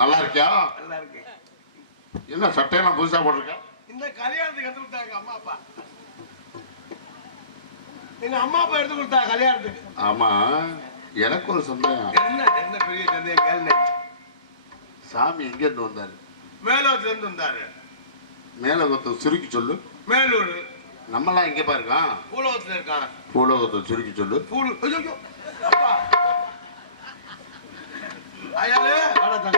நல்லா இருக்கியா? நல்லா இருக்கு. என்ன சட்டையெல்லாம் புதுசா போட்டிருக்க? இந்த கல்யாணத்துக்கு எடுத்து கொடுத்தாங்க அம்மா அப்பா. எங்க அம்மா அப்பா எடுத்து கொடுத்தா கல்யாணத்துக்கு. ஆமா, எனக்கு ஒரு சந்தேகம். என்ன என்ன பெரிய சந்தேகம் கேளுங்க. சாமி எங்க இருந்து வந்தாரு? மேலோகத்துல இருந்து வந்தாரு. மேலோகத்தை சுருக்கி சொல்லு. மேலூர். நம்மலாம் எங்க பாருக்கான்? பூலோகத்துல இருக்கான். பூலோகத்தை சுருக்கி சொல்லு. ஐயோ அப்பா ஐயாலே வாடா.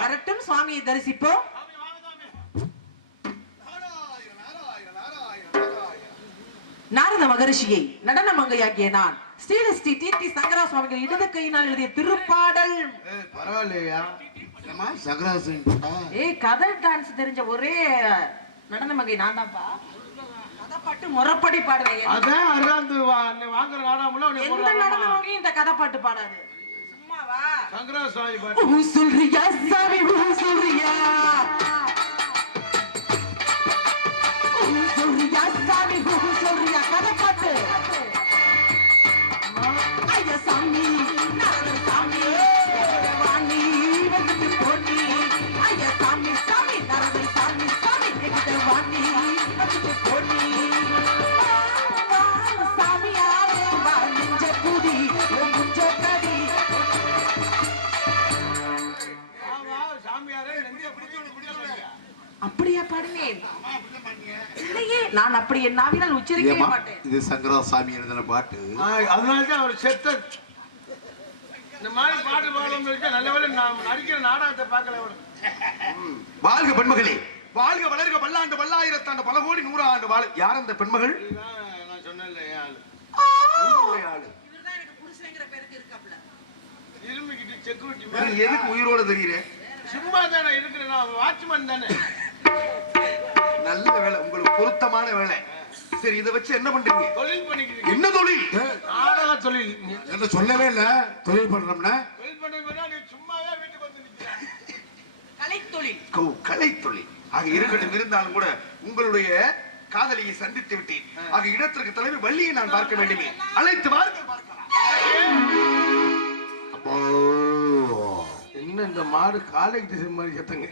வரட்டும், சுவாமியை தரிசிப்போம். நாரத மகரிஷியை நடன மங்கையாகிய நான் ஸ்ரீ டி சங்கரா சுவாமிகள் இடது கையினால் எழுதிய திருப்பாடல். பரவாயில்லையா கதை டான்ஸ் தெரிஞ்ச ஒரே நடன மங்கை நான் தான்ப்பா. கதை பாட்டு முறைப்படி பாடுவேன். எந்த நடன மங்கையும் இந்த கதை பாட்டு பாடாது. சங்கரா சுவாமி பாட்டு சொல்றியா சாமி சொல்றியா சொல்றியா சாமி சொல்றியா கதை பாட்டு. ஐயா சாமி சாமி வாணி வந்துட்டு போனி. ஐயா சாமி சாமி நரது சாமி சாமி வாணி வந்துட்டு போனி. சாமி யாரே வா நெஞ்ச கூடி முஞ்ச கடி. அப்படியா பாடுனேன்? இல்லையே, நான் அப்படி என் நாவினால் உச்சரிக்கவே மாட்டேன். இது சங்கரா சாமி எழுதின பாட்டு. அதனால தான் அவர் செத்த இந்த மாதிரி பாட்டு பாடணும் இருக்கா நல்ல வேளை நான் நடிக்கிற நாடகத்தை பார்க்கல அவனு. வாழ்க பெண்மகளே, வாழ்க வளர்க பல்லாண்டு பல்லாயிரத்தாண்டு பல கோடி 100 ஆண்டு வாழ. யார் அந்த பெண்மகள்? இதுதான் நான் சொன்னேன்ல என் ஆளு. உங்களுடைய ஆளு. இவர்தான் எனக்கு புருஷங்கிற பேருக்கு இருக்காப்ல. இருமிக்கிட்டு செக்யூரிட்டி நீ மாதிரி எதுக்கு உயிரோட தெரியுற? சும்மா தானே இருக்கிறேன், நான் வாட்ச்மேன் தானே. நல்ல வேலை, உங்களுக்கு பொருத்தமான வேலை. சரி, இதை வச்சு என்ன பண்றீங்க? தொழில் பண்ணிக்கிறீங்க. என்ன தொழில்? நாடக தொழில். என்ன சொல்லவே இல்ல தொழில் பண்றோம்னா. தொழில் பண்ணுறதுனா நீ சும்மாவே வீட்டுக்கு வந்து நிற்கிறேன். கலைத்தொழில். ஓ, கலை தொழில். ஆக இருக்கட்டும், இருந்தாலும் கூட உங்களுடைய காதலியை சந்தித்து விட்டேன். ஆக இடத்திற்கு தலைவி வள்ளியை நான் பார்க்க வேண்டுமே. அழைத்து வாருங்கள் பார்க்கலாம். அப்போ என்ன இந்த மாடு காலேஜ் டிசைன் மாதிரி சத்தங்க.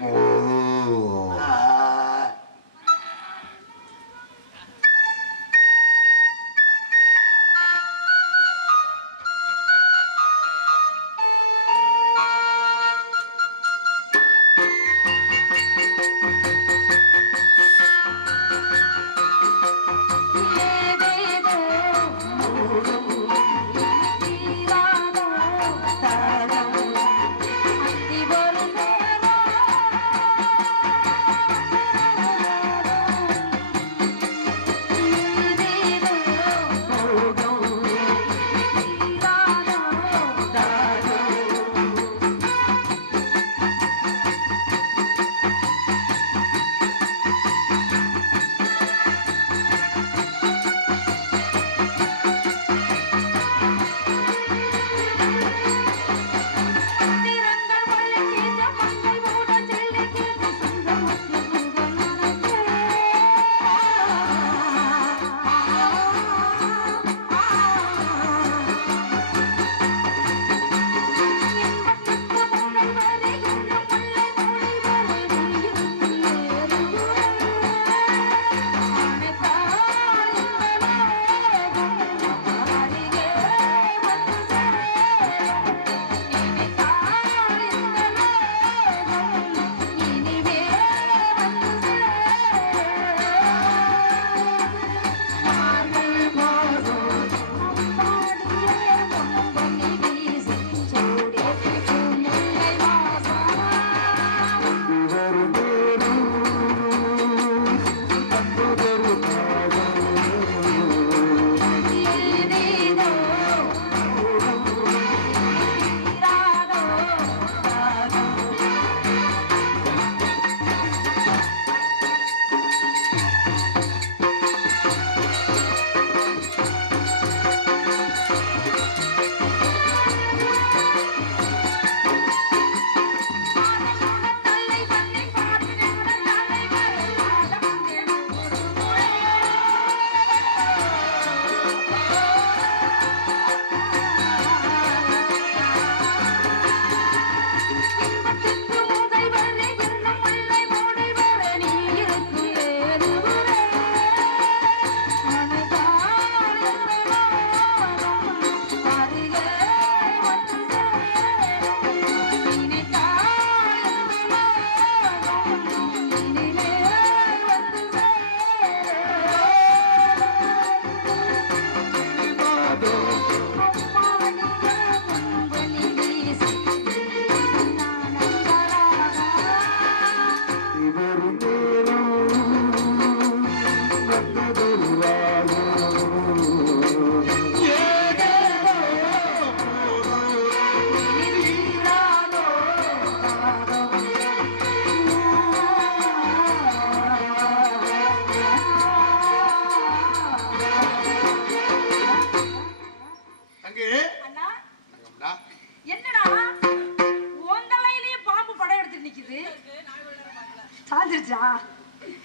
சாஞ்சிருச்சா?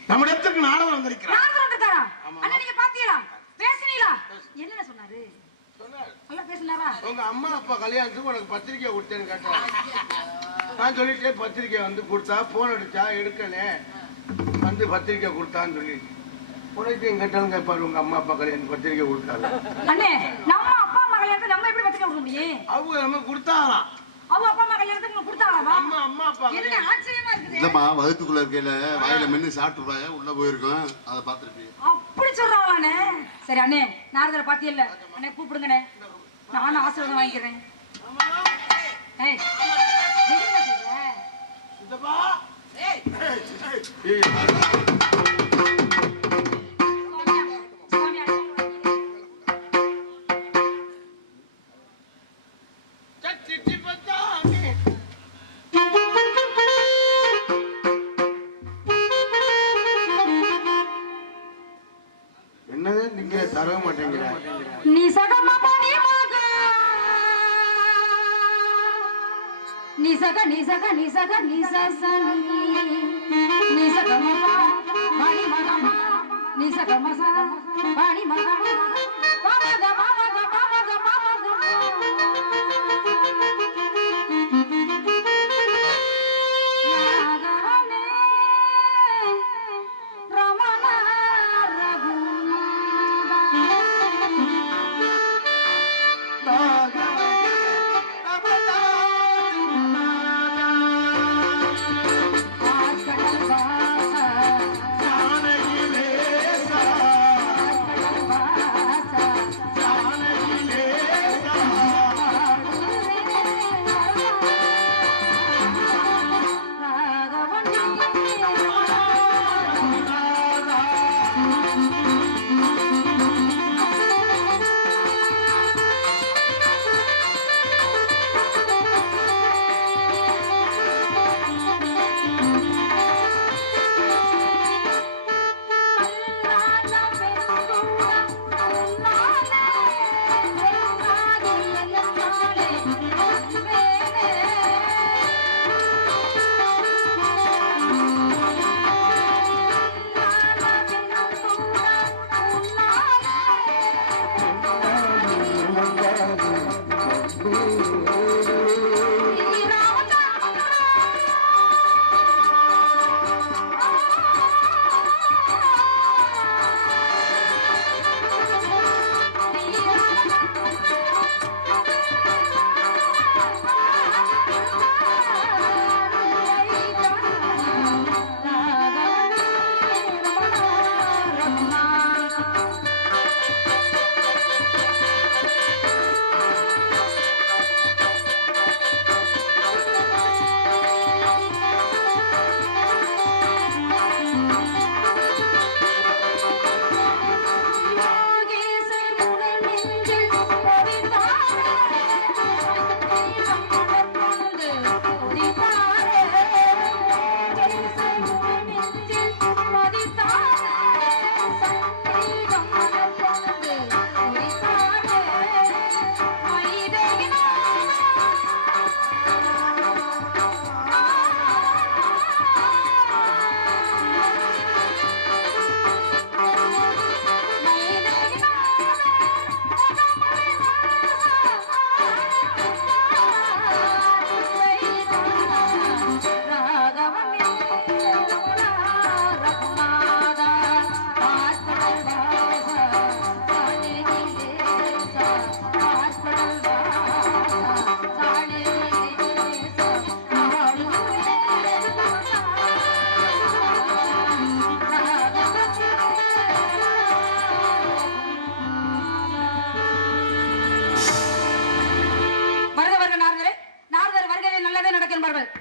நம்ம இடத்துக்கு நாடகம் வந்திருக்கிறார். நாடகம் வந்திருக்காரா? அண்ணா நீங்க பாத்தீங்களா? பேசுனீங்களா? என்ன சொன்னாரு? சொன்னார். நல்லா பேசுனாரா? உங்க அம்மா அப்பா கல்யாணத்துக்கு உனக்கு பத்திரிக்கை கொடுத்தேன்னு கேட்டாரு. நான் சொல்லிட்டேன் பத்திரிக்கை வந்து கொடுத்தா போன் அடிச்சா எடுக்கனே வந்து பத்திரிக்கை கொடுத்தான்னு சொல்லி உனக்கு கேட்டாலும் கேட்பாரு உங்க அம்மா அப்பா கல்யாணம் பத்திரிக்கை கொடுத்தாரு. அண்ணே நம்ம அப்பா அம்மா கல்யாணத்துக்கு நம்ம எப்படி பத்திரிக்கை கொடுக்க முடியும்? அவங்க நம்ம கொடுத்தாங்களாம். அவங்க அப்பா அம்மா கல்யாணத்துக்கு உங்களுக்கு கொடுத்தாங்களா? நம்ம அம்மா அப்பா என்ன கல்யாணம். ஆச்சரியமா இருக்குது. இல்லம்மா வகுத்துக்குள்ள இருக்கையில வாயில மென்னு சாப்பிட்டுருப்பாங்க உள்ள போயிருக்கோம் அதை பார்த்துருப்பீங்க. அப்படி சொல்றாங்களாண்ணே? சரி அண்ணே நாரதரை பாத்தியல்ல அண்ணே கூப்பிடுங்கண்ணே நானும் ஆசீர்வாதம் வாங்கிக்கிறேன். ஏய், என்ன சொல்ற? சித்தப்பா ஏய், ஏய், சுவாமியா, சுவாமியா, சச்சி பத்தானே என்னது நீங்க தர மாட்டேங்கிற நீ சகமப நீ மக நீ சக நீ சக நீ சக நீ சசனி நீ சகமப மணி மகம நீ சகமச மணி மகம மமக மமக மமக மமக நாகவனே ரமண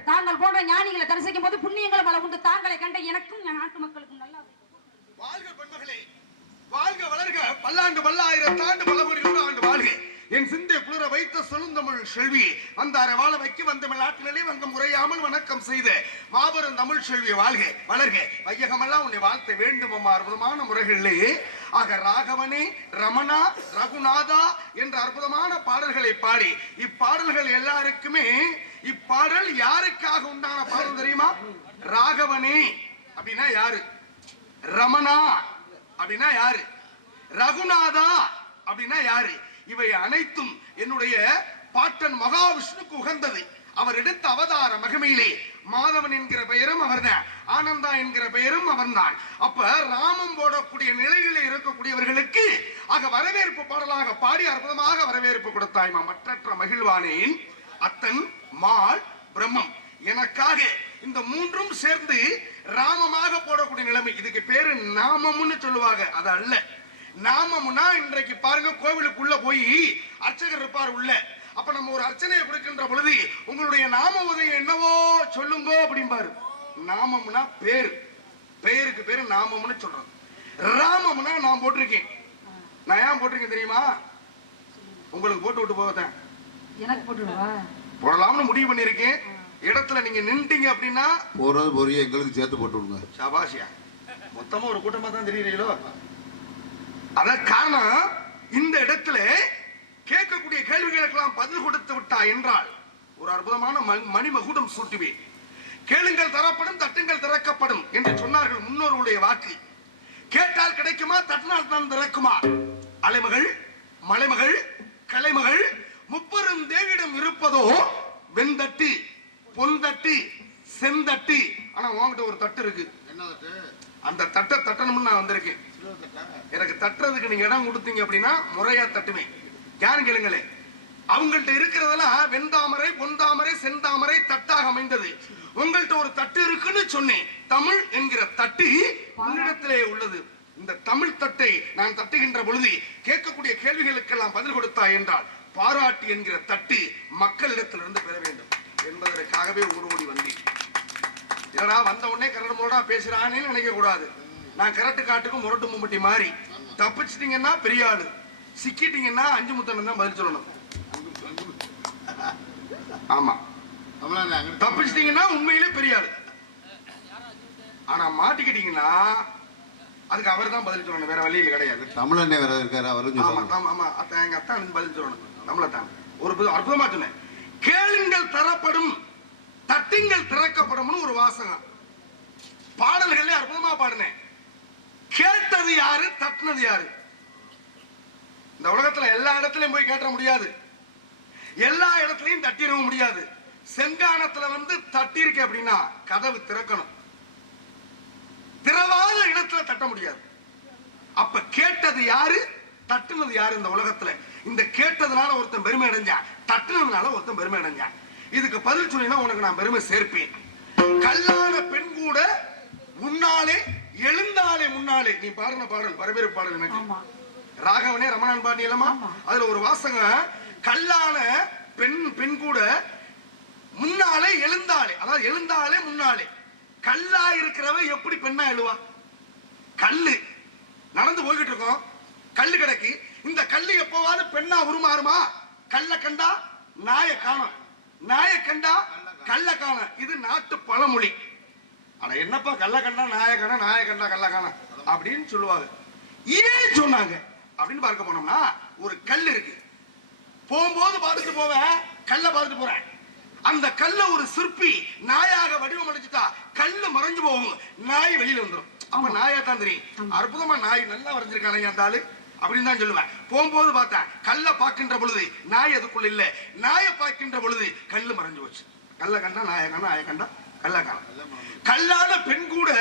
தாங்கள் போன்ற ஞானிகளை தரிசிக்கும் போது புண்ணியங்கள் பல உண்டு. தாங்களை கண்ட எனக்கும் நாட்டு மக்களுக்கும் நல்லா வாழ்க பெண்மகளே, வாழ்க வளர்க, பல்லாண்டு பல்லாயிரத்தாண்டு பல கோடி நூறாண்டு வாழ்க. என் சிந்தை குளிர வைத்த சொல்லுந்தமிழ் செல்வி வந்தார வாழ வைக்க வந்த நாட்டிலே வந்த முறையாமல் வணக்கம் செய்த மாபெரும் தமிழ் செல்வி வாழ்க வளர்க. வையகமெல்லாம் உன்னை வாழ்த்த வேண்டும் அம்மா அற்புதமான முறைகளிலே. ஆக ராகவனே, ரமணா, ரகுநாதா என்ற அற்புதமான பாடல்களை பாடி இப்பாடல்கள் எல்லாருக்குமே இப்பாடல் யாருக்காக உண்டான பாடல் தெரியுமா? ராகவனே அப்படின்னா யாரு? ரமணா அப்படின்னா யாரு? ரகுநாதா அப்படின்னா யாரு? இவை அனைத்தும் என்னுடைய பாட்டன் மகாவிஷ்ணுக்கு உகந்தது. அவர் எடுத்த அவதார மகிமையிலே மாதவன் என்கிற பெயரும் அவர்தான், ஆனந்தா என்கிற பெயரும் அவர்தான். அப்ப ராமம் போடக்கூடிய நிலைகளில் இருக்கக்கூடியவர்களுக்கு ஆக வரவேற்பு பாடலாக பாடி அற்புதமாக வரவேற்பு கொடுத்தாய்மா. மற்றற்ற மகிழ்வானேன் அத்தன் மால் பிரம்மம் எனக்காக இந்த மூன்றும் சேர்ந்து ராமமாக போடக்கூடிய நிலைமை. இதுக்கு பேரு நாமம்னு சொல்லுவாங்க. அது அல்ல. நாமம்னா இன்றைக்கு பாருங்க, கோவிலுக்குள்ள போய் அர்ச்சகர் இருப்பார் உள்ள, அப்ப நம்ம ஒரு அர்ச்சனையை கொடுக்கின்ற பொழுது உங்களுடைய நாம உதயம் என்னவோ சொல்லுங்க அப்படிம்பாரு. நாமம்னா பேரு, பெயருக்கு பேரு நாமம்னு சொல்றோம். ராமம்னா நான் போட்டிருக்கேன். நான் ஏன் போட்டிருக்கேன் தெரியுமா? உங்களுக்கு போட்டு விட்டு போவதேன். எனக்கு போட்டுடுவா போடலாம்னு முடிவு பண்ணிருக்கேன். இடத்துல நீங்க நின்றுட்டீங்க அப்படின்னா போறது பொரிய எங்களுக்கு சேர்த்து போட்டு விடுங்க. சபாஷியா, மொத்தமா ஒரு கூட்டமா தான் தெரியுறீங்களோ? அத காரணம் இந்த இடத்துல கேட்கக்கூடிய கேள்விகளுக்கெல்லாம் பதில் கொடுத்து விட்டா என்றால் ஒரு அற்புதமான மணிமகுடம் சூட்டுவேன். கேளுங்கள் தரப்படும், தட்டுங்கள் திறக்கப்படும் என்று சொன்னார்கள் முன்னோர்களுடைய வாக்கு. கேட்டால் கிடைக்குமா, தட்டினால் தான் திறக்குமா? அலைமகள், மலைமகள், கலைமகள் முப்பெரும் தேவியிடம் இருப்பதோ வெண்தட்டு, பொன்தட்டு, செந்தட்டு. ஆனா உங்ககிட்ட ஒரு தட்டு இருக்கு. என்ன தட்டு? அந்த தட்டை தட்டணும்னு நான் வந்திருக்கேன். எனக்கு தட்டுறதுக்கு நீங்க இடம் கொடுத்தீங்க அப்படின்னா முறையா தட்டுவேன். யாரும் கேளுங்களே, அவங்கள்ட்ட இருக்கிறதெல்லாம் வெண்தாமரை, பொன்தாமரை, செந்தாமரை தட்டாக அமைந்தது. உங்கள்ட்ட ஒரு தட்டு இருக்குன்னு சொன்னேன். தமிழ் என்கிற தட்டு உன்னிடத்திலே உள்ளது. இந்த தமிழ் தட்டை நான் தட்டுகின்ற பொழுது கேட்கக்கூடிய கேள்விகளுக்கெல்லாம் பதில் கொடுத்தா என்றால் பாராட்டு என்கிற தட்டு மக்களிடத்திலிருந்து பெற வேண்டும் என்பதற்காகவே ஓடி வந்தேன். என்னடா வந்த உடனே கரடுமுரடா பேசுறானே நினைக்க கூடாது. நான் கரட்டு காட்டுக்கு முரட்டு மும்பட்டி மாறி தப்பிச்சிட்டீங்கன்னா பெரிய ஆளு, சிக்கிட்டீங்கன்னா அஞ்சு முத்தனம் தான் பதில் சொல்லணும். ஆமா, தப்பிச்சிட்டீங்கன்னா உண்மையிலே பெரிய ஆளு. ஆனா மாட்டிக்கிட்டீங்கன்னா அதுக்கு அவர் தான் பதில் சொல்லணும், வேற வழியில் கிடையாது. தமிழண்ணே வேற இருக்காரு, அவரும் ஆமா, எங்க அத்தான் பதில் சொல்லணும். நம்மளத்தான் ஒரு அற்புதமா சொன்னேன். கேளுங்கள் தரப்படும், தட்டுங்கள் திறக்கப்படும் ஒரு வாசகம். பாடல்களே அற்புதமா பாடினேன். கேட்டது யாரு, தட்டினது யாரு? இந்த உலகத்துல எல்லா இடத்துலயும் போய் கேட்ட முடியாது, எல்லா இடத்துலயும் தட்டிடவும் முடியாது. செங்கானத்துல வந்து தட்டி இருக்க அப்படின்னா கதவு திறக்கணும், திறவாத இடத்துல தட்ட முடியாது. அப்ப கேட்டது யாரு, தட்டுனது யாரு? இந்த உலகத்துல இந்த கேட்டதுனால ஒருத்தன் பெருமை அடைஞ்சான், தட்டுனதுனால ஒருத்தன் பெருமை அடைஞ்சான். இதுக்கு பதில் சொன்னீங்கன்னா உனக்கு நான் பெருமை சேர்ப்பேன். கல்லான பெண் கூட முன்னாலே எழுந்தாலே முன்னாலே. நீ பாடின பாடல் வரவேற்பு பாடல் எனக்கு ராகவனே ரமணான் பாடியலமா, அதுல ஒரு வாசகம் கல்லான பெண் கூட முன்னாலே எழுந்தாலே, அதாவது எழுந்தாலே முன்னாலே. கல்லா இருக்கிறவ எப்படி பெண்ணா எழுவா? கல்லு நடந்து போய்கிட்டு இருக்கோம், கல்லு கிடக்கு. இந்த கல்லு எப்பவாவது பெண்ணா உருமாறுமா? கல்ல கண்டா நாய காணோம், நாய கண்டா கல்ல காணோம். இது நாட்டு பழமொழி. ஆனா என்னப்பா கல்ல கண்டா நாய காண, நாய கண்டா கல்ல காண அப்படின்னு சொல்லுவாங்க. ஏன் சொன்னாங்க அப்படின்னு பார்க்க போனோம்னா, ஒரு கல் இருக்கு, போகும்போது பார்த்துட்டு போவேன், கல்ல பார்த்துட்டு போறேன். அந்த கல்ல ஒரு சிற்பி நாயாக வடிவமைச்சுட்டா கல்லு மறைஞ்சு போகும், நாய் வெளியில வந்துடும். அப்ப நாயா தான் தெரியும். அற்புதமா நாய் நல்லா வரைஞ்சிருக்கானே அந்த ஆளு அப்படின்னு தான் சொல்லுவேன். போகும்போது பார்த்தேன், கல்ல பார்க்கின்ற பொழுது நாய் அதுக்குள்ள இல்ல, நாயை பார்க்கின்ற பொழுது கல்லு மறைஞ்சு போச்சு. கல்ல கண்டா நாய கண்டா, நாய கண்டா கல்ல காண. கல்லான பெண் கூட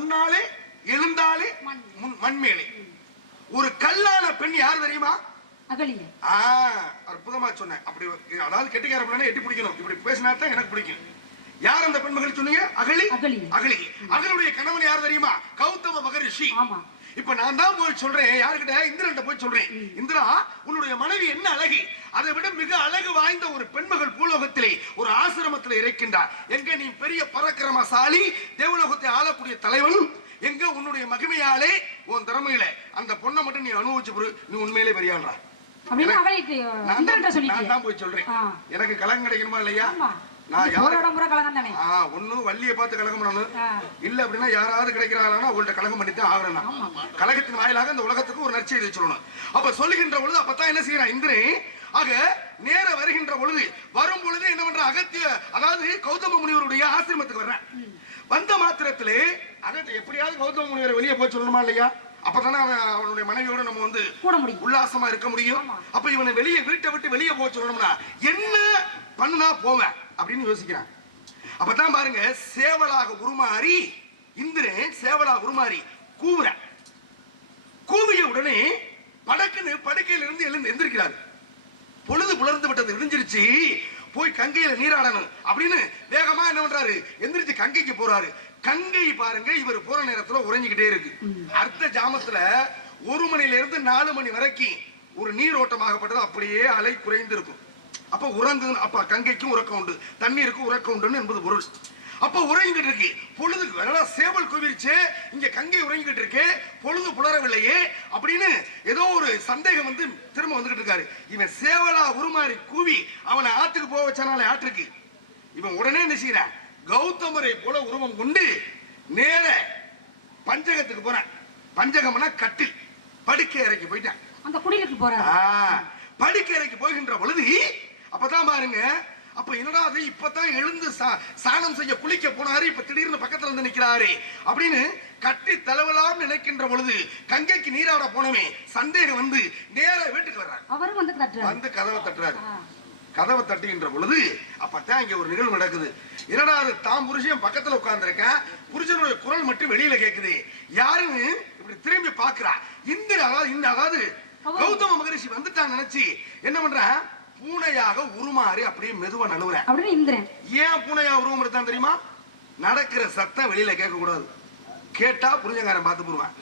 உன்னாலே எழுந்தாலே மண்மேலே. ஒரு கல்லான பெண் யார் தெரியுமா? அகலிய. அற்புதமா சொன்னேன். அப்படி அதாவது கெட்டிக்கார பிள்ளை எட்டி பிடிக்கணும், இப்படி பேசினா தான் எனக்கு பிடிக்கும். யார் அந்த பெண்மகள் சொன்னீங்க? அகலி. அகலி. அகலுடைய கணவன் யார் தெரியுமா? கௌதம மகரிஷி. இப்ப நான் தான் போய் சொல்றேன், யாருக்கிட்ட? இந்திரன்ட்ட போய் சொல்றேன், இந்திரா உன்னுடைய மனைவி என்ன அழகி, அதை விட மிக அழகு வாய்ந்த ஒரு பெண்மகள் பூலோகத்திலே ஒரு ஆசிரமத்தில் இருக்கின்றார். எங்க நீ பெரிய பராக்கிரமசாலி, தேவலோகத்தை ஆளக்கூடிய தலைவன், எங்க உன்னுடைய மகிமையாலே உன் திறமையில அந்த பொண்ணை மட்டும் நீ அனுபவிச்சு, நீ உண்மையிலே பெரியாள்றா. நான் தான் போய் சொல்றேன், எனக்கு கலகம் கிடைக்கணுமா இல்லையா? நான் ஒண்ணு வள்ளியை பார்த்து கலகம் பண்ணணும், இல்ல அப்படின்னா யாராவது கிடைக்கிறாங்கன்னா உங்கள்ட்ட கலகம் பண்ணித்தான் ஆகணும். கலகத்தின் வாயிலாக இந்த உலகத்துக்கு ஒரு நற்செய்தி சொல்லணும். அப்ப சொல்லுகின்ற பொழுது அப்பதான் என்ன செய்யறான் இந்திரன்? ஆக நேர வருகின்ற பொழுது, வரும் பொழுது என்ன பண்ற? அகத்திய, அதாவது கௌதம முனிவருடைய ஆசிரமத்துக்கு வர்றேன். வந்த மாத்திரத்திலே அகத்திய எப்படியாவது கௌதம முனிவரை வெளியே போய் சொல்லணுமா இல்லையா? அப்பதானே அவனுடைய மனைவியோட நம்ம வந்து உல்லாசமா இருக்க முடியும். அப்ப இவனை வெளியே, வீட்டை விட்டு வெளியே போக சொல்லணும்னா என்ன பண்ணுனா போவேன் அப்படின்னு யோசிக்கிறான். அப்பதான் பாருங்க, சேவலாக உருமாறி இந்திரன் சேவலாக உருமாறி கூவுற. கூவிய உடனே படக்குன்னு படுக்கையில இருந்து எந்திருக்கிறாரு. பொழுது புலர்ந்து விட்டது, விடிஞ்சிருச்சு, போய் கங்கையில நீராடணும் அப்படின்னு வேகமா என்ன பண்றாரு? எந்திரிச்சு கங்கைக்கு போறாரு. கங்கை பாருங்க, இவர் போற நேரத்துல உறைஞ்சிக்கிட்டே இருக்கு. அர்த்த ஜாமத்துல 1 மணில இருந்து 4 மணி வரைக்கும் ஒரு நீரோட்டமாகப்பட்டது அப்படியே அலை குறைந்து இருக்கும். அப்ப உறங்கு, அப்ப கங்கைக்கும் உறக்கம் உண்டு, தண்ணீருக்கும் உறக்கம் உண்டு என்பது பொருள். அப்ப உறங்கிட்டு இருக்கு, பொழுது சேவல் குவிரிச்சு, இங்க கங்கை உறங்கிட்டு இருக்கு, பொழுது புலரவில்லையே அப்படின்னு ஏதோ ஒரு சந்தேகம் வந்து திரும்ப வந்துகிட்டு இருக்காரு. இவன் சேவலா உருமாறி கூவி அவனை ஆத்துக்கு போக வச்சானாலே ஆற்றுக்கு. இவன் உடனே என்ன செய்யறான், கௌதமரை போல உருவம் கொண்டு நேர பஞ்சகத்துக்கு போறான். பஞ்சகம்னா கட்டில், படுக்கை அறைக்கு போயிட்டான். அந்த குடிலுக்கு போற படுக்கை அறைக்கு போகின்ற பொழுது அப்பதான் பாருங்க, அப்ப என்னடா அது இப்பதான் எழுந்து சாணம் செய்ய குளிக்க போனாரு, இப்ப திடீர்னு பக்கத்துல வந்து நிக்கிறாரு அப்படின்னு கட்டி தலவலாம் நினைக்கின்ற பொழுது கங்கைக்கு நீராட போனவே சந்தேகம் வந்து நேர வீட்டுக்கு வர்றாரு. அவரும் வந்து கதவை தட்டுறாரு. கதவை தட்டுகின்ற பொழுது அப்பதான் இங்க ஒரு நிகழ்வு நடக்குது. என்னடா அது, தாம் புருஷன் பக்கத்துல உட்கார்ந்துருக்கேன், புருஷனுடைய குரல் மட்டும் வெளியில கேக்குது. யாருன்னு இப்படி திரும்பி பாக்குறா. அதாவது கௌதம மகரிஷி வந்துட்டான் நினைச்சு என்ன பண்ற, பூனையாக உருமாறி அப்படியே மெதுவா நழுவுறேன். ஏன் பூனையா உருவம் எடுத்தான் தெரியுமா? நடக்கிற சத்தம் வெளியில கேட்க கூடாது, கேட்டா புரிஞ்சங்காரன் பார்த்து போடுவான்.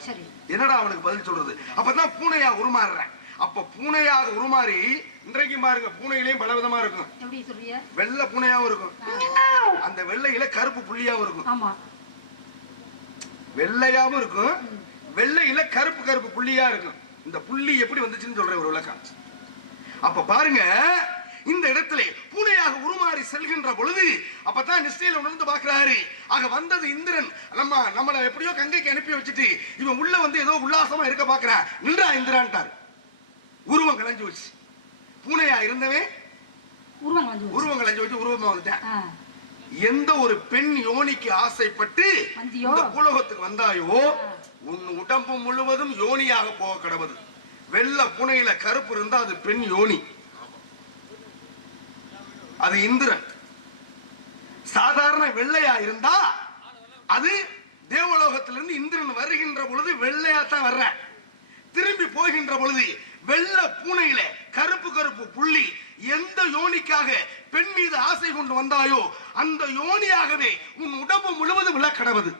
என்னடா அவனுக்கு பதில் சொல்றது? அப்பதான் பூனையா உருமாறுறேன். அப்ப பூனையாக உருமாறி, இன்றைக்கு பாருங்க பூனையிலையும் பல விதமா இருக்கும். வெள்ளை பூனையாவும் இருக்கும், அந்த வெள்ளையில கருப்பு புள்ளியாவும் இருக்கும். வெள்ளையாவும் இருக்கும், வெள்ளையில கருப்பு கருப்பு புள்ளியா இருக்கும். இந்த புள்ளி எப்படி வந்துச்சுன்னு சொல்றேன் ஒரு விளக்கம். அப்ப பாருங்க, இந்த இடத்துல பூனையாக உருமாறி செல்கின்ற பொழுது அப்பதான் நிஷ்டையில உணர்ந்து பாக்குறாரு. ஆக வந்தது இந்திரன், நம்மள எப்படியோ கங்கைக்கு அனுப்பி வச்சுட்டு இவன் உள்ள வந்து ஏதோ உல்லாசமா இருக்க பாக்குறான். நின்றா இந்திரான்ட்டார். உருவம் கலைஞ்சு வச்சு, பூனையா இருந்தவன் உருவம் கலைஞ்சு வச்சு உருவமா வந்துட்டான். எந்த ஒரு பெண் யோனிக்கு ஆசைப்பட்டு இந்த பூலோகத்துக்கு வந்தாயோ, உன் உடம்பு முழுவதும் யோனியாக போக கடவுது. வெள்ள பூனையில கருப்பு இருந்தா அது பெண் யோனி, அது இந்திரன். சாதாரண வெள்ளையா இருந்தா அது தேவலோகத்திலிருந்து இந்திரன் வருகின்ற பொழுது வெள்ளையா தான் வர்ற. திரும்பி போகின்ற பொழுது வெள்ள பூனையில கருப்பு கருப்பு புள்ளி, எந்த யோனிக்காக பெண் மீது ஆசை கொண்டு வந்தாயோ அந்த யோனியாகவே உன் உடம்பு முழுவதும் விழ கடவுது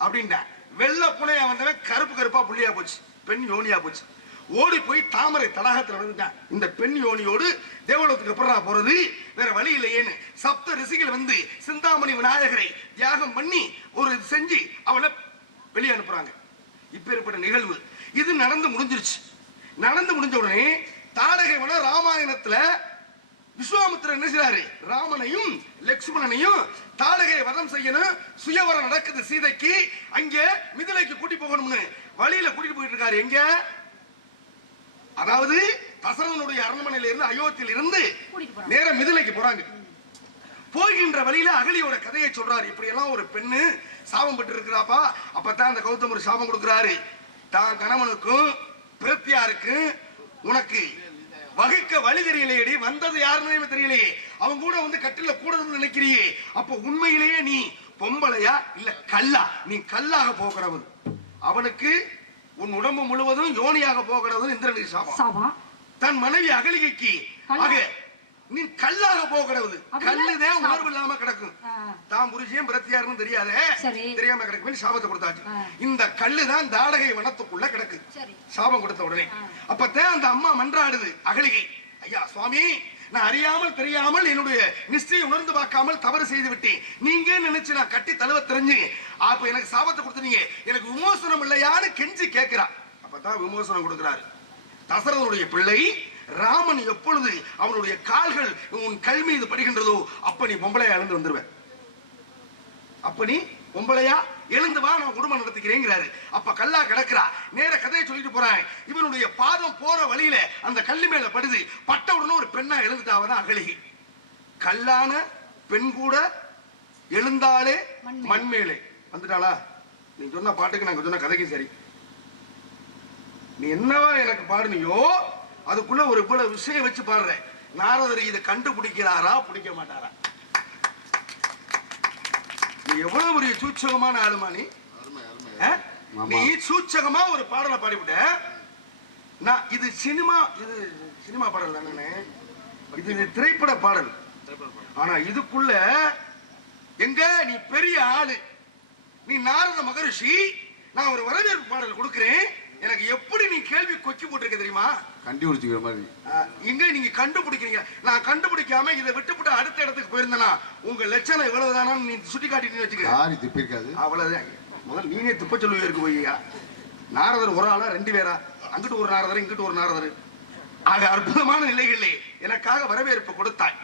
அப்படின்டா. வெள்ள பூனையா வந்தவன் கருப்பு கருப்பா புள்ளியா போச்சு, பெண் யோனியா போச்சு. ஓடி போய் தாமரை தடாகத்தில் வந்துட்டான். இந்த பெண் யோனியோடு தேவலோகத்துக்கு எப்படா போறது, வேற வழி இல்லையேன்னு சப்த ரிஷிகள் வந்து சிந்தாமணி விநாயகரை தியாகம் பண்ணி ஒரு செஞ்சு அவளை வெளியே அனுப்புறாங்க. இப்பேற்பட்ட நிகழ்வு இது நடந்து முடிஞ்சிருச்சு. நடந்து முடிஞ்ச உடனே தாடகை வன ராமாயணத்துல விஸ்வாமித்திரர் என்ன செய்றாரு, ராமனையும் லட்சுமணனையும் தாடகையை வதம் செய்யணும், சுயவரம் நடக்குது சீதைக்கு, அங்க மிதிலைக்கு கூட்டி போகணும்னு வழியில கூட்டிட்டு போயிட்டு இருக்காரு. எங்க, அதாவது தசரதனுடைய அரண்மனையில இருந்து அயோத்தியில இருந்து நேர மிதிலைக்கு போறாங்க. போகின்ற வழியில அகலியோட கதையை சொல்றாரு. இப்படி எல்லாம் ஒரு பெண்ணு சாபம் பெற்று இருக்கிறாப்பா. அப்பதான் அந்த கௌதமர் சாபம் கொடுக்கிறாரு, தான் கணவனுக்கும் பிரத்தியாருக்கு உனக்கு வகுக்க வழி தெரியலையடி, வந்தது யாருன்னு தெரியலையே, அவங்க கூட வந்து கட்டில கூட நினைக்கிறியே, அப்ப உண்மையிலேயே நீ பொம்பளையா இல்ல கல்லா? நீ கல்லாக போகிறது, அவனுக்கு உன் உடம்பு முழுவதும் யோனியாக போகிறது இந்திரனுக்கு சாபம். தன் மனைவி அகலிகைக்கு ஆக நீ கல்லாக போகிறது, கல்லுதான் உணர்வு இல்லாம கிடக்கும், தான் புருஷன் பிரத்தியாருன்னு தெரியாதே, தெரியாம கிடக்கு சாபத்தை கொடுத்தாச்சு. இந்த கல்லுதான் தாடகை வனத்துக்குள்ள கிடக்கு சாபம் கொடுத்த உடனே. அப்பதான் அந்த அம்மா மன்றாடுது அகலிகை, ஐயா சுவாமி, நான் அறியாமல் தெரியாமல் என்னுடைய நிஷ்டையை உணர்ந்து பார்க்காமல் தவறு செய்து விட்டேன், நீங்க நினைச்சு நான் கட்டி தழுவ தெரிஞ்சு அப்ப எனக்கு சாபத்தை கொடுத்தீங்க, எனக்கு விமோசனம் இல்லையான்னு கெஞ்சி கேட்கிறா. அப்பதான் விமோசனம் கொடுக்கிறாரு. தசரதனுடைய பிள்ளை ராமன் எப்பொழுது அவனுடைய கால்கள் உன் கல் மீது படுகின்றதோ அப்ப நீ பொம்பளையா எழுந்து வந்துருவேன், அப்ப நீ பொம்பளையா எழுந்து வா, நான் குடும்பம் நடத்திக்கிறேங்கிறாரு. அப்ப கல்லா கிடக்குறா. நேர கதையை சொல்லிட்டு போறான். இவனுடைய பாதம் போற வழியில அந்த கல்லு மேல படுது, பட்ட உடனே ஒரு பெண்ணா எழுந்துட்டாவதான் அகலிகை. கல்லான பெண் கூட எழுந்தாலே மண்மேலே வந்துட்டாளா? நீ சொன்ன பாட்டுக்கு நாங்க சொன்ன கதைக்கு சரி, நீ என்னவா எனக்கு பாடுனியோ அதுக்குள்ள ஒரு இவ்வளவு விஷயம் வச்சு பாடுற. நாரதர் இதை கண்டுபிடிக்கிறாரா பிடிக்க மாட்டாரா? நீ எவ்வளவு பெரிய சூட்சகமான ஆளுமா நீ? நீ சூட்சகமா ஒரு பாடலை பாடிவிட்ட. நான் இது சினிமா பாடல் தானே, இது திரைப்பட பாடல். ஆனா இதுக்குள்ள எங்க நீ பெரிய ஆளு, நீ நாரத மகரிஷி, நான் ஒரு வரவேற்பு பாடல் கொடுக்கிறேன், எனக்கு எப்படி நீ கேள்வி கொக்கி போட்டிருக்க தெரியுமா? கண்டுபிடிச்சிக்கிற மாதிரி. எங்க நீங்க கண்டுபிடிக்கிறீங்க? நான் கண்டுபிடிக்காம இதை விட்டுவிட்டு அடுத்த இடத்துக்கு போயிருந்தேனா உங்க லட்சணம் இவ்வளவுதானு நீ சுட்டி காட்டிட்டு வச்சுக்க. யாரு திப்பிருக்காது. அவ்வளவுதான். முதல்ல நீனே துப்ப சொல்லுவே இருக்கு போய்யா. நாரதர் ஒரு ஆளா 2 பேரா? அங்கிட்டு ஒரு நாரதர் இங்கிட்டு ஒரு நாரதர். ஆக அற்புதமான நிலைகளே எனக்காக வரவேற்பு கொடுத்தாய்.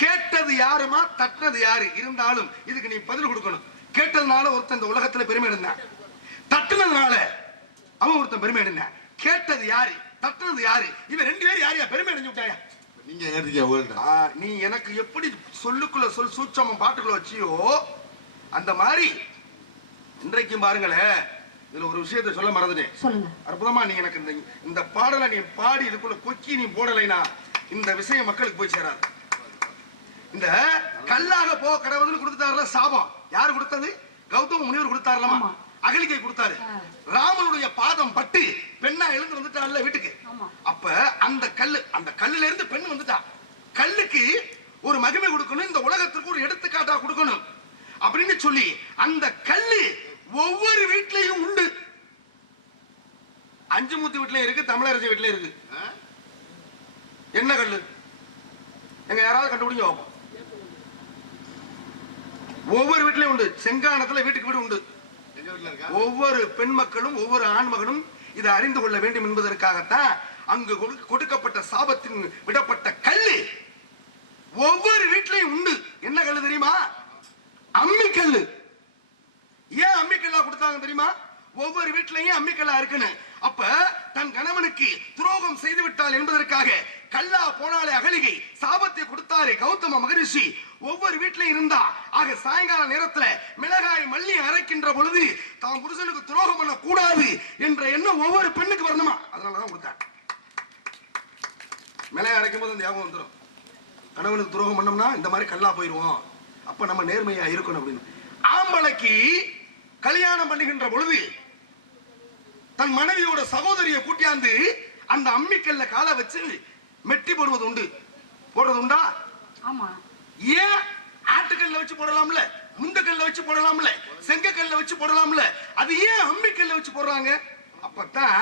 கேட்டது யாருமா தட்டினது யாரு? இருந்தாலும் இதுக்கு நீ பதில் கொடுக்கணும். கேட்டதுனால ஒருத்தன் இந்த உலகத்துல பெருமை இருந்தான், தட்டுனதுனால அவன் ஒருத்தன் பெருமை அடைந்தான். கேட்டது யாரு தட்டுனது யாரு? இவன் 2 பேரும் யாரையா பெருமை அடைஞ்சு விட்டாயா? நீங்க கேட்டீங்க. நீ எனக்கு எப்படி சொல்லுக்குள்ள சொல் சூட்சமம் பாட்டுக்குள்ள வச்சியோ அந்த மாதிரி இன்றைக்கும் பாருங்களேன். இதுல ஒரு விஷயத்தை சொல்ல மறந்துட்டேன். சொல்லுங்க. அற்புதமா நீ எனக்கு இந்த பாடலை நீ பாடி இதுக்குள்ள கொக்கி நீ போடலைனா இந்த விஷயம் மக்களுக்கு போய் சேராது. இந்த கல்லாக போ கடவுள்னு கொடுத்துட்டாருல சாபம். யாரு கொடுத்தது? கௌதம முனிவர் கொடுத்தாருலமா. அகலிகை கொடுத்தாரு. ராமனுடைய பாதம் பட்டு பெண்ணா எழுந்து வந்துட்டாள்ல வீட்டுக்கு. அப்ப அந்த கல்லுல இருந்து பெண் வந்துட்டா. கல்லுக்கு ஒரு மகிமை கொடுக்கணும், இந்த உலகத்திற்கு ஒரு எடுத்துக்காட்டா கொடுக்கணும் அப்படின்னு சொல்லி அந்த கல்லு ஒவ்வொரு வீட்லயும் உண்டு. 5 மூர்த்தி வீட்லயும் இருக்கு, தமிழரசி வீட்லயும் இருக்கு. என்ன கல்லு? எங்க யாராவது கண்டுபிடிங்க. ஒவ்வொரு வீட்லயும் உண்டு. செங்கானத்துல வீட்டுக்கு வீடு உண்டு. ஒவ்வொரு பெண் மக்களும் ஒவ்வொரு ஆண் மகனும் இதை அறிந்து கொள்ள வேண்டும் என்பதற்காகத்தான் அங்கு கொடுக்கப்பட்ட சாபத்தின் விடப்பட்ட கல்லு ஒவ்வொரு வீட்லயும் உண்டு. என்ன கல்லு தெரியுமா? அம்மி கல்லு. ஏன் அம்மி கல்லா கொடுத்தாங்க தெரியுமா? ஒவ்வொரு வீட்லயும் அம்மி கல்லா இருக்குன்னு. அப்ப தன் கணவனுக்கு துரோகம் செய்து விட்டால் என்பதற்காக கல்லா போனாலே அகலிகை சாபத்தை கொடுத்தாரே கௌதம மகரிஷி ஒவ்வொரு வீட்லயும் இருந்தா. ஆக சாயங்கால நேரத்துல மிளகாய் மல்லி அரைக்கின்ற பொழுது தான் புருஷனுக்கு துரோகம் பண்ண கூடாது என்ற எண்ணம் ஒவ்வொரு பெண்ணுக்கு வரணுமா? அதனாலதான் கொடுத்தாங்க. மிளகாய் அரைக்கும் போது அந்த ஞாபகம் வந்துடும். கணவனுக்கு துரோகம் பண்ணோம்னா இந்த மாதிரி கல்லா போயிருவோம், அப்ப நம்ம நேர்மையா இருக்கணும் அப்படின்னு. ஆம்பளைக்கு கல்யாணம் பண்ணுகின்ற பொழுது தன் மனைவியோட சகோதரியை கூட்டியாந்து அந்த அம்மிக்கல்ல காலை வச்சு மெட்டி போடுவது உண்டு. போடுறது உண்டா? ஆமா. ஏன் ஆட்டுக்கல்ல வச்சு போடலாம்ல, முந்தக்கல்ல வச்சு போடலாம்ல, செங்கக்கல்ல வச்சு போடலாம்ல, அது ஏன் அம்மிக்கல்ல வச்சு போடுறாங்க? அப்பதான்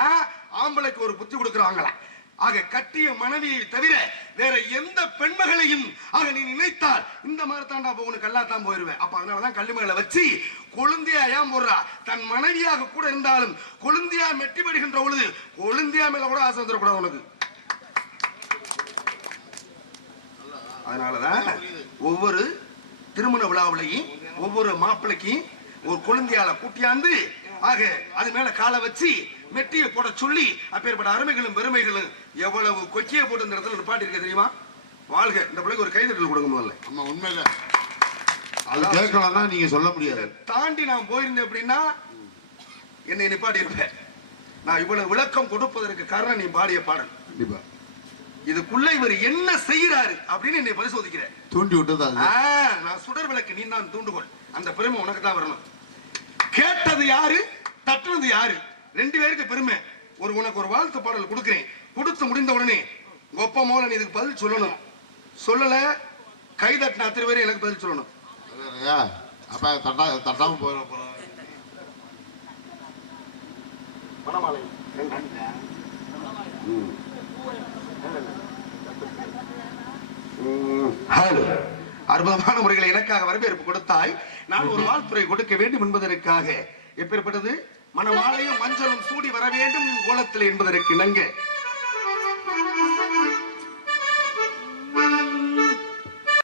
ஆம்பளைக்கு ஒரு புத்தி கொடுக்கறாங்களா. ஆக கட்டிய மனைவியை தவிர வேற எந்த பெண்மகளையும் ஆக நீ நினைத்தால் இந்த மாதிரி தாண்டா போகணும், கல்லாத்தான் போயிருவேன். அப்ப அதனாலதான் கல்லுமேல வச்சு கொழுந்தியா ஏன் போடுறா? தன் மனைவியாக கூட இருந்தாலும் கொழுந்தியா மெட்டி படுகின்ற பொழுது கொழுந்தியா மேல கூட ஆசை வந்துடக்கூடாது உனக்கு. அதனாலதான் ஒவ்வொரு திருமண விழாவிலையும் ஒவ்வொரு மாப்பிள்ளைக்கும் ஒரு கொழுந்தியால கூட்டியாந்து ஆக அது மேல காலை வச்சு மெட்டியை போட சொல்லி அப்பேற்பட்ட அருமைகளும் பெருமைகளும் எவ்வளவு கொக்கியை போட்டு இந்த இடத்துல நிப்பாட்டி இருக்க தெரியுமா? வாழ்க. இந்த பிள்ளைக்கு ஒரு கைதட்டல் கொடுங்க முதல்ல. ஆமா உண்மையில அது கேட்கலாம்னா நீங்க சொல்ல முடியாது. தாண்டி நான் போயிருந்தேன் அப்படின்னா என்னை நிப்பாட்டி இருப்பேன். நான் இவ்வளவு விளக்கம் கொடுப்பதற்கு காரணம் நீ பாடிய பாடல். கண்டிப்பா இதுக்குள்ள இவர் என்ன செய்யறாரு அப்படின்னு என்னை பரிசோதிக்கிறேன். தூண்டி விட்டது. நான் சுடர் விளக்கு, நீ தான் தூண்டுகோள். அந்த பெருமை உனக்கு தான் வரணும். கேட்டது யாரு தட்டுனது யாரு? 2 பேருக்கு பெருமை. உனக்கு ஒரு வாழ்த்து பாடல் கொடுக்கிறேன். கொடுத்து முடிந்த உடனே ஒப்ப மோல நீ இதுக்கு பதில் சொல்லணும். சொல்லல கை தட்டின அத்தனை பேரும் எனக்கு பதில் சொல்லணும். அப்ப தட்டாம போயிட போறோம். மணமாலை அற்புதமான முறைகளை எனக்காக வரவேற்பு கொடுத்தாய். நான் ஒரு வாழ்த்துறை கொடுக்க வேண்டும் என்பதற்காக எப்பேற்பட்டது மணமாலையும் மஞ்சளும் சூடி வர வேண்டும் கோலத்தில் என்பதற்கு இணங்க